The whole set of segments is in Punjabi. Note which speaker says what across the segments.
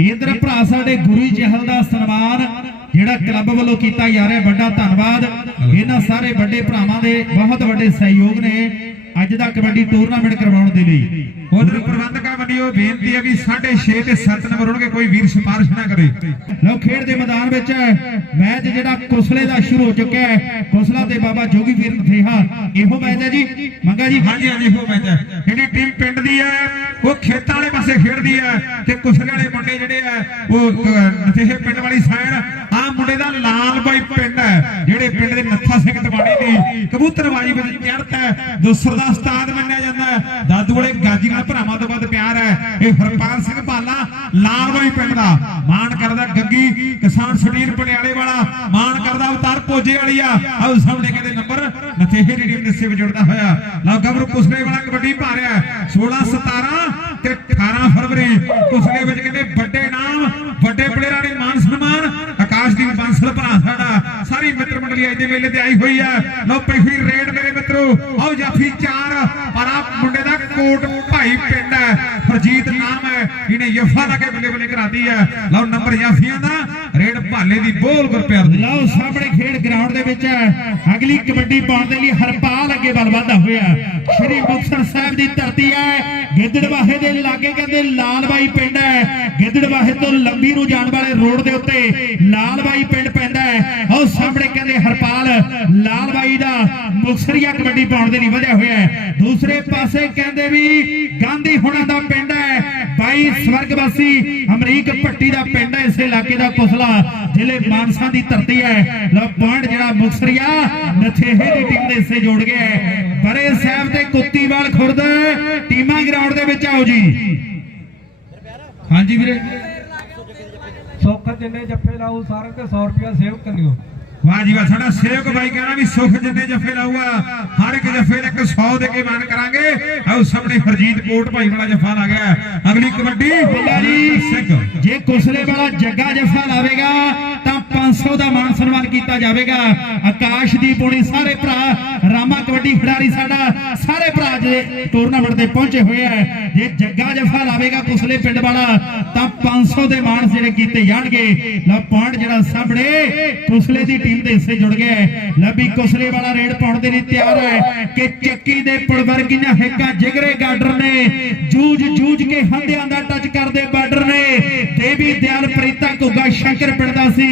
Speaker 1: ਇਧਰ ਭਰਾ ਸਾਡੇ ਗੁਰੂ ਚਹਿਲ ਦਾ ਸਨਮਾਨ ਜਿਹੜਾ ਕਲੱਬ ਵੱਲੋਂ ਕੀਤਾ ਜਾ ਰਿਹਾ, ਵੱਡਾ ਧੰਨਵਾਦ। ਇਹਨਾਂ ਸਾਰੇ ਵੱਡੇ ਭਰਾਵਾਂ ਦੇ ਬਹੁਤ ਵੱਡੇ ਸਹਿਯੋਗ ਨੇ। ਅੱਜ ਦਾ ਕਬੱਡੀ ਟੂਰਨਾਮੈਂਟ ਕਰਵਾਉਣ ਦੇ ਲਈ।
Speaker 2: ਉਧਰ ਪ੍ਰਬੰਧਕਾਂ ਵੱਲੋਂ ਬੇਨਤੀ ਹੈ ਵੀ 6.5 ਤੇ 7 ਨੰਬਰ ਹੋਣਗੇ ਕੋਈ ਵੀਰ ਸਿਫਾਰਿਸ਼ ਨਾ ਕਰੇ।
Speaker 1: ਲਓ ਖੇਡ ਦੇ ਮੈਦਾਨ ਵਿੱਚ ਮੈਚ ਜਿਹੜਾ ਕੁਸਲੇ ਦਾ ਸ਼ੁਰੂ ਹੋ ਚੁੱਕਿਆ ਹੈ। ਕੁਸਲਾ ਤੇ ਬਾਬਾ ਜੋਗੀ ਵੀਰ ਨਥੇਹਾ ਇਹੋ ਮੈਚ ਹੈ ਜੀ। ਮੰਗਾ ਜੀ।
Speaker 2: ਹਾਂਜੀ ਹਾਂਜੀ ਉਹ ਮੈਚ ਹੈ। ਜਿਹੜੀ ਟੀਮ ਪਿੰਡ ਦੀ ਹੈ ਉਹ ਖੇਤਾਂ ਵਾਲੇ ਪਾਸੇ ਖੇਡਦੀ ਹੈ ਤੇ ਕੁਸਲੇ ਵਾਲੇ ਮੁੰਡੇ ਜਿਹੜੇ ਆ ਉਹ ਨਥੇਹੇ ਪਿੰਡ ਵਾਲੀ ਸਾਈਡ ਆ ਮੁੰਡੇ ਦਾ ਲਾਲ ਬਾਈ ਪਿੰਡ ਹੈ, ਜਿਹੜੇ ਪਿੰਡ ਦੇ ਨੱਥਾ ਸਿੰਘ ਟਵਾਣੀ ਦੀ ਕਬੂਤਰਬਾਜੀ ਵਿੱਚ ਚੜ੍ਹਦਾ ਹੈ, ਦੁਸਰ ਦਾ ਉਸਤਾਦ ਮੰਨਿਆ ਜਾਂਦਾ ਹੈ। ਦਾਦੂ ਵਾਲੇ ਗਾਜੀ ਭਰਾਵਾਂ ਤੋਂ ਵੱਧ ਪਿਆਰ ਹੈ। ਇਹ ਹਰਪਾਲ ਸਿੰਘ ਭਾਲਾ ਲਾਲ ਬਾਈ ਪਿੰਡ ਦਾ। ਮਾਣ ਕਰਦਾ ਗੱਗੀ, ਕਿਸਾਨ ਸੁਨੀਰ ਪਟਿਆਲੇ ਵਾਲਾ। ਮਾਣ ਕਰਦਾ ਅਵਤਾਰ ਪੋਜੇ ਵਾਲੀ ਆ। ਆਓ ਸਾਹਮਣੇ ਕਹਿੰਦੇ ਨੰਬਰ। ਨਥੇਹੇ ਦੀ ਟੀਮ ਜੁੜਦਾ ਹੋਇਆ। ਲਓ ਗਬਰੂ ਕੁਸਲੇ ਵਾਲਾ ਕਬੱਡੀ ਭਾਰਿਆ ਰਿਹਾ ਹੈ। 16 17 ਤੇ 18 ਫਰਵਰੀ। ਕੁਸਲੇ ਵਿੱਚ ਕਹਿੰਦੇ ਵੱਡੇ ਨਾਮ ਵੱਡੇ ਪਲੇਅਰਾਂ ਦੇ ਮਾਨ ਸਨਮਾਨ ਆਕਾਸ਼ਦੀਪ ਬਾਂਸਲ ਭਰਾ ਸਾਡਾ ਸਾਰੀ ਅੱਜ ਦੇ ਮੇਲੇ ਤੇ ਆਈ ਹੋਈ ਹੈ ਲਓ ਪਹਿਲੀ ਰੇਡ ਮੇਰੇ ਮਿੱਤਰੋ। ਆਓ ਜਾਫੀ 4 ਪਰ ਆ ਮੁੰਡੇ ਦਾ ਕੋਟ ਭਾਈ ਪਿੰਡ ਹੈ। ਹਰਜੀਤ ਨਾਮ ਹੈ। ਇਹਨੇ ਯਫਾ ਲਾ ਕੇ ਬੱਲੇ ਬੱਲੇ ਕਰਾਤੀ ਹੈ ਲਓ ਨੰਬਰ ਜਾਫੀਆਂ ਦਾ। ਰੇਡ ਭਾਲੇ ਦੀ ਬੋਲ ਗੁਰਪਿਆਰ ਦੀ।
Speaker 1: ਲਓ, ਸਾਹਮਣੇ ਖੇਡ ਗਰਾਊਂਡ ਦੇ ਵਿੱਚ ਅਗਲੀ ਕਬੱਡੀ ਪਾਉਣ ਦੇ ਲਈ ਹਰਪਾਲ ਅੱਗੇ ਬਲ ਵਧਦਾ ਹੋਇਆ ਸ਼੍ਰੀ ਮੁਕਤਸਰ ਸਾਹਿਬ ਦੀ ਧਰਤੀ ਹੈ। ਗਿੱਦੜਵਾਹੇ ਦੇ ਲਾਗੇ ਕਹਿੰਦੇ ਲਾਲਬਾਈ ਪਿੰਡ ਹੈ। ਗਿੱਦੜਵਾਹੇ ਤੋਂ ਲੰਬੀ ਨੂੰ ਜਾਣ ਵਾਲੇ ਰੋਡ ਦੇ ਉੱਤੇ ਲਾਲਬਾਈ ਪਿੰਡ ਪੈਂਦਾ ਹੈ। ਉਹ ਸਾਹਮਣੇ ਕਹਿੰਦੇ ਹਰਪਾਲ ਲਾਲਬਾਈ ਦਾ ਮੁਕਸਰੀਆ ਕਬੱਡੀ ਪਾਉਣ ਦੇ ਲਈ ਵਧਿਆ ਹੋਇਆ ਹੈ। ਦੂਸਰੇ ਪਾਸੇ ਕਹਿੰਦੇ ਵੀ ਗਾਂਧੀ ਹੁਣਾਂ ਦਾ ਪਿੰਡ ਹੈ, ਬਾਈ ਸਵਰਗਵਾਸੀ ਅਮਰੀਕ ਭੱਟੀ ਦਾ ਪਿੰਡ ਹੈ, ਇਸੇ ਇਲਾਕੇ ਦਾ ਕੁਸਲਾ ਜ਼ਿਲ੍ਹੇ ਮਾਨਸਾ ਦੀ ਧਰਤੀ ਹੈ। ਲੋ ਪੁਆਇੰਟ ਜਿਹੜਾ ਮੁਕਸਰੀਆ ਨਥੇਹੇ ਦੀ ਟੀਮ ਦੇ ਹਿੱਸੇ ਜੋੜ ਗਿਆ ਹੈ। ਬਰੇ ਸਾਹਿਬ ਤੇ ਕੁੱਤੀਵਾਲ ਖੁਰਦ ਟੀਮਾਂ ਗਰਾਊਂਡ ਦੇ ਵਿੱਚ ਆਓ ਜੀ। ਹਾਂਜੀ ਵੀਰੇ।
Speaker 3: ਸੁੱਖ ਜਿੰਨੇ ਜੱਫੇ ਲਾਉ ਸਾਰੇ ਤੇ 100 ਰੁਪਿਆ ਸੇਵ ਕਰਿਓ।
Speaker 2: ਵਾਹ ਜੀ ਵਾਹ ਸਾਡਾ ਸੇਵਕ ਬਾਈ ਕਹਿੰਦਾ ਵੀ ਸੁਖ ਜਿੰਨੇ ਜੱਫੇ ਲਾਊਗਾ ਹਰ ਇੱਕ ਜੱਫੇ ਦੇ ਇੱਕ 100 ਦੇ ਕੇ ਮਾਨ ਕਰਾਂਗੇ। ਆਓ ਸਾਹਮਣੇ ਹਰਜੀਤ ਕੋਟ ਭਾਈ ਵਾਲਾ ਜੱਫਾ ਲੱਗ ਗਿਆ। ਅਗਲੀ ਕਬੱਡੀ
Speaker 1: ਬਿੱਲਾ ਜੀ
Speaker 2: ਸਿੰਘ
Speaker 1: ਜੇ ਕੁਸਲੇ ਵਾਲਾ ਜੱਗਾ ਜੱਫਾ ਲਾਵੇਗਾ 500 ਦਾ ਮਾਨ ਸਨਮਾਨ ਕੀਤਾ ਜਾਵੇਗਾ। ਆਕਾਸ਼ਦੀਪ ਹੋਣੀ ਸਾਰੇ ਭਰਾ, ਰਾਮਾ ਕਬੱਡੀ ਖਿਡਾਰੀ ਸਾਡਾ, ਸਾਰੇ ਭਰਾ ਜੇ ਟੂਰਨਾਮੈਂਟ ਤੇ ਪਹੁੰਚੇ ਹੋਏ ਆ, ਜੇ ਜੱਗਾ ਜੱਫਾ ਲਾਵੇਗਾ ਕੁਸਲੇ ਪਿੰਡ ਵਾਲਾ, ਤਾਂ 500 ਦੇ ਮਾਨ ਜਿਹੜੇ ਕੀਤੇ ਜਾਣਗੇ। ਲਓ ਪੁਆਇੰਟ ਜਿਹੜਾ ਸਾਹਮਣੇ, ਕੁਸਲੇ ਦੀ ਟੀਮ ਦੇ ਹਿੱਸੇ ਜੁੜ ਗਿਆ ਲੱਭੀ ਕੁਸਲੇ ਵਾਲਾ ਰੇਡ ਪਾਉਣ ਦੇ ਲਈ ਤਿਆਰ ਹੈ ਕਿ ਚੱਕੀ ਦੇ ਪੁਲਵਰਗੀਆਂ ਹੇਕਾਂ ਜਿਗਰੇ ਗਾਡਰ ਨੇ, ਜੂਝ ਜੂਝ ਕੇ ਹੰਦਿਆਂ ਦਾ ਟੱਚ ਕਰਦੇ ਬਾਰਡਰ ਨੇ। ਦੇਵੀ ਦਿਆਲ ਪ੍ਰੀਤਾ ਘੁੱਗਾ ਸ਼ੰਕਰ ਪਿੰਡ ਦਾ ਸੀ।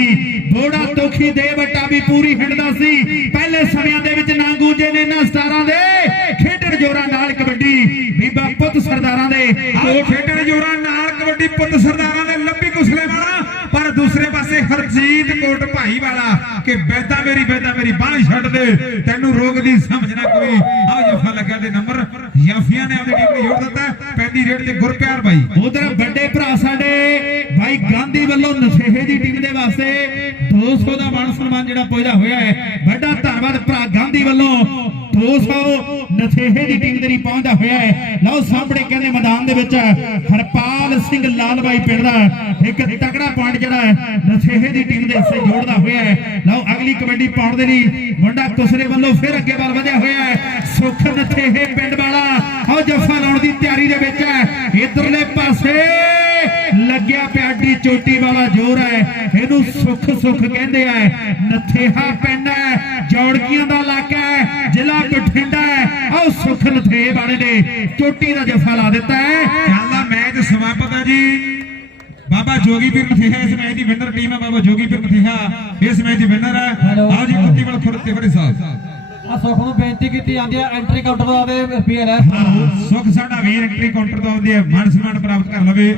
Speaker 1: ਬੋੜਾ ਤੋਖੀ ਦੇ ਵਟਾ ਵੀ ਪੂਰੀ ਹਿੰਡਦਾ ਸੀ। ਪਹਿਲੇ ਸਮਿਆਂ ਦੇ ਵਿੱਚ ਨਾ ਗੂੰਜੇ ਨੇ, ਨਾ ਸਟਾਰਾਂ ਦੇ। ਖੇਡਣ ਜੋਰਾਂ ਨਾਲ ਕਬੱਡੀ, ਬੀਬਾ ਪੁੱਤ ਸਰਦਾਰਾਂ ਦੇ।
Speaker 2: ਆਓ ਖੇਡਣ ਜੋਰਾਂ ਨਾਲ ਕਬੱਡੀ ਪੁੱਤ ਸਰਦਾਰਾਂ ਦੇ, ਲੱਭੀ ਕੁਸਲੇ ਵਾਲਾ। ਪਰ ਦੂਸਰੇ ਪਾਸੇ ਹਰਜੀਤ ਕੋਟ ਭਾਈ ਵਾਲਾ, ਕਿ ਬੈਦਾ ਮੇਰੀ ਬੈਦਾ ਮੇਰੀ, ਬਾਹ ਛੱਡ ਦੇ। ਤੈਨੂੰ ਰੋਗ ਦੀ ਸਮਝ ਨਾ ਕੋਈ। ਆਓ ਜਫਾ ਲੱਗਾ ਦੇ ਨੰਬਰ। ਯਾਫੀਆਂ ਨੇ ਆਪਣੀ ਟੀਮ ਨੂੰ ਜੋੜ ਦਿੱਤਾ। ਪੈਂਦੀ ਰੇਡ ਤੇ ਗੁਰਪਿਆਰ ਬਾਈ।
Speaker 1: ਉਧਰ ਵੱਡੇ ਭਾਈ ਵੱਲੋਂ ਨਸ਼ੇਹੇ ਦੀ ਟੀਮ ਦੇ ਵਾਸਤੇ 200 ਦਾ ਮਾਨ ਸਨਮਾਨ ਜਿਹੜਾ ਪੁੱਜਦਾ ਹੋਇਆ ਹੈ। ਵੱਡਾ ਧੰਨਵਾਦ ਭਰਾ ਗਾਂਧੀ ਵੱਲੋਂ 200 ਨਸ਼ੇਹੇ ਦੀ ਟੀਮ ਦੇ ਲਈ ਪਹੁੰਚਦਾ ਹੋਇਆ ਹੈ। ਲਓ ਸਾਹਮਣੇ ਕਹਿੰਦੇ ਮੈਦਾਨ ਦੇ ਵਿੱਚ ਹਰਪਾਲ ਸਿੰਘ ਲਾਲਬਾਈ ਪਿੰਡ ਦਾ ਇੱਕ ਤਕੜਾ ਪੁਆਇੰਟ ਜਿਹੜਾ ਹੈ, ਨਸ਼ੇਹੇ ਦੀ ਟੀਮ ਦੇ ਹਿੱਸੇ ਜੋੜਦਾ ਹੋਇਆ ਹੈ। ਲਓ ਅਗਲੀ ਕਬੱਡੀ ਪਾਉਣ ਦੇ ਲਈ ਮੁੰਡਾ ਕੁਸਰੇ ਵੱਲੋਂ ਫਿਰ ਅੱਗੇ ਵੱਲ ਵਧਿਆ ਹੋਇਆ ਹੈ। ਸੁਖ ਨਸ਼ੇਹੇ ਪਿੰਡ ਵਾਲਾ, ਆਓ ਜੱਫਾ ਲਾਉਣ ਦੀ ਤਿਆਰੀ ਦੇ ਵਿੱਚ ਹੈ। ਇਧਰਲੇ ਪਾਸੇ ਚੋਟੀ ਵਾਲਾ ਜੋਰ ਹੈ ਇਹਨੂੰ ਸੁਖ ਸੁਖ ਕਹਿੰਦੇ ਆ। ਨਥੇਹਾ ਹੈ ਜੌੜਕੀਆਂ ਦਾ ਇਲਾਕਾ ਹੈ ਜ਼ਿਲ੍ਹਾ ਬਠਿੰਡਾ ਹੈ। ਆਓ ਸੁਖ ਨਥੇ ਵਾਲੇ ਨੇ ਚੋਟੀ ਦਾ ਜੱਫਾ ਲਾ ਦਿੱਤਾ ਹੈ।
Speaker 2: ਚੱਲਦਾ ਮੈਚ ਸਮਾਪਤ ਹੈ ਜੀ। ਬਾਬਾ ਜੋਗੀ ਪੀਰ ਮਥਿਹਾ ਇਸ ਮੈਚ ਦੀ ਵਿਨਰ ਟੀਮ ਹੈ ਬਾਬਾ ਜੋਗੀ ਪੀਰ ਮਥਿਹਾ ਇਸ ਮੈਚ ਦੀ ਵਿਨਰ ਹੈ ਆਓ ਜੀ ਕੁੱਤੀਵਾਲ ਖੁਰਦ ਤੇ ਫਰੀ ਸਾਹਿਬ।
Speaker 3: ਆ ਸੁੱਖ ਨੂੰ ਬੇਨਤੀ ਕੀਤੀ ਜਾਂਦੀ ਆ ਐਂਟਰੀ ਕਾਊਂਟਰ ਦਾ ਦੇ ਲੈ
Speaker 2: ਸੁਖ ਸਾਡਾ ਵੀਰ ਐਂਟਰੀ ਕਾਊਂਟਰ ਤੋਂ ਆਉਂਦੇ ਆ ਮਾਨ ਸਨਮਾਨ ਪ੍ਰਾਪਤ ਕਰ ਲਵੇ।